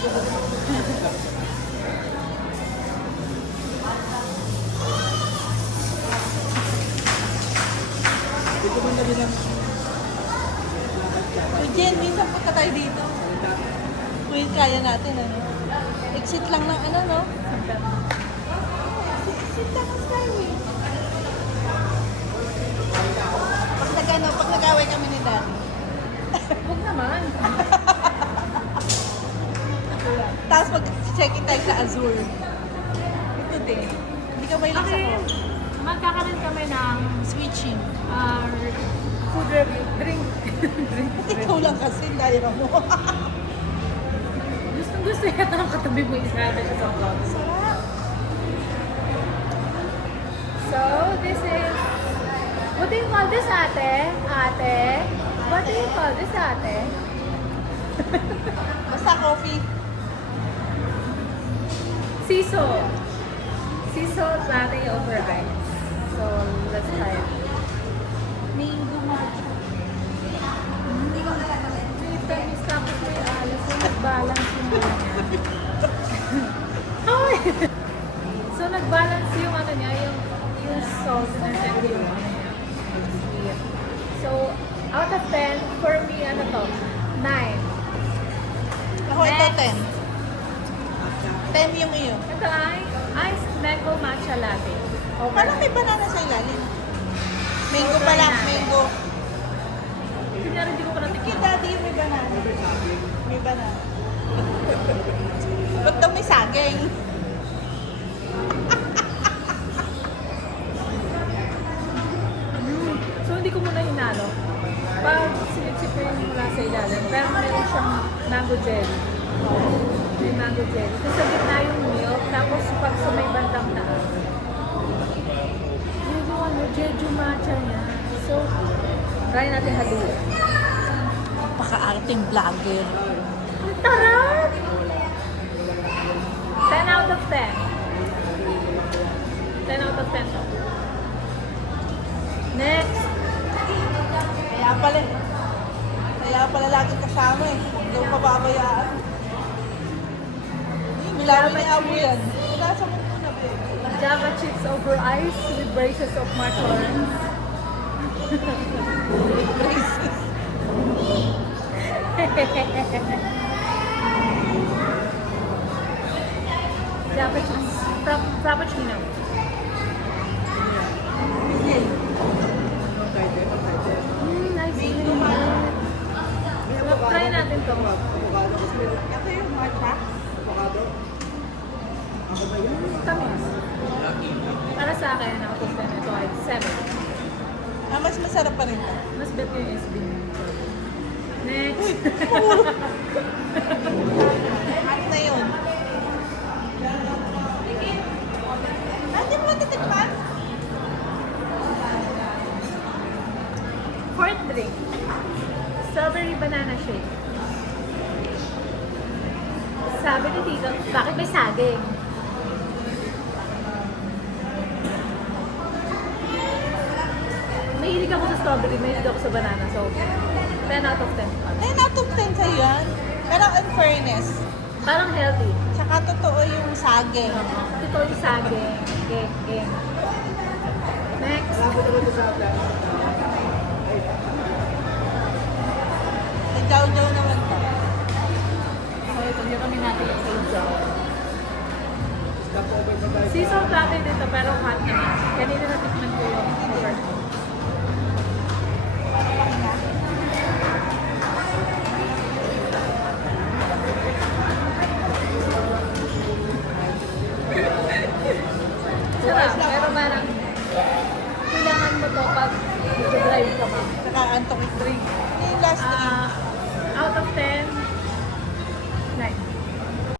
Dito mo na din ang... Jen, minsan punta tayo dito. Uy, kaya natin, ano? Exit lang ng ano, no? Exit lang ng Skyway. Pag nag-away kami ni Daddy. Huwag naman. Tapos mag-check-in tayo sa Azur. Ito din. Hindi ka mahilig sa Okay. ko. Magkakaroon kami ng Switching. food review. Drink. Ikaw lang kasi, dahil mo. Gustong gusto yata ng katabi mo isa na sa vlog. Sarap. So, this is... What do you call this, ate? Ate? What do you call this, ate? Basta coffee. Sea salt. Sea salt latte over ice. So, let's try it. Mango matcha. May tamis tapos may alas. So, nag-balance yung ano niya. Ay! So, nag-balance yung ano niya, yung salt and then yung ano niya. Sweet. So, out of 10, for me, ano to? 9. Ako ito, Next. 10. 10 yung iyo. Ito ay iced mango matcha latte. Over Parang may ice. banana sa ilalim. Mango So, pala, try natin. mango. Kunyari, hindi ko pa Kay natikin. Daddy yung may banana. May banana. Ba't daw may saging? So, hindi ko muna hinalo. Pag sinipsip ko yung mula sa ilalim, pero meron siyang mango jelly. May mango jelly. Tapos sa gitna yung milk, tapos pag sa may bandang taas. Yun yung ano, Jeju matcha niya. So, try natin haluin. Paka-arting vlogger. Ang tarap! 10 out of 10. 10 out of 10 to. Next! Kaya pala lagi kasama eh. Hindi ko pababayaan. Milawin ni Abo yan. Wala sa mundo na ba eh. Java chips over ice with braces of macarons. Java chips. Frappuccino. Nice. So, try natin to. Ito yung matcha. Tamis. Para sa akin, ako kung ito ay 7. Mas masarap pa rin to. Mas bet yung SB. Next. Ano na yun? Hindi mo natitikman? Fourth drink. Strawberry banana shake. Sabi ni Tito, bakit may saging? Mahilig ako sa strawberry, mahilig ako sa banana. So, 10 out of 10. 10 out of 10 sa'yo yan. Pero in fairness, Parang healthy. tsaka totoo yung saging. Ito yung saging. Geng. Next. Nagjaw-jaw naman to. So, ito yung kami natin yung sa sea salt latte dito, pero hot naman. Kanina natikman ko yung over. Sarap, pero parang kailangan mo to pag mag-drive ka pa. Naka-antok drink. Yung last drink. Out of 10,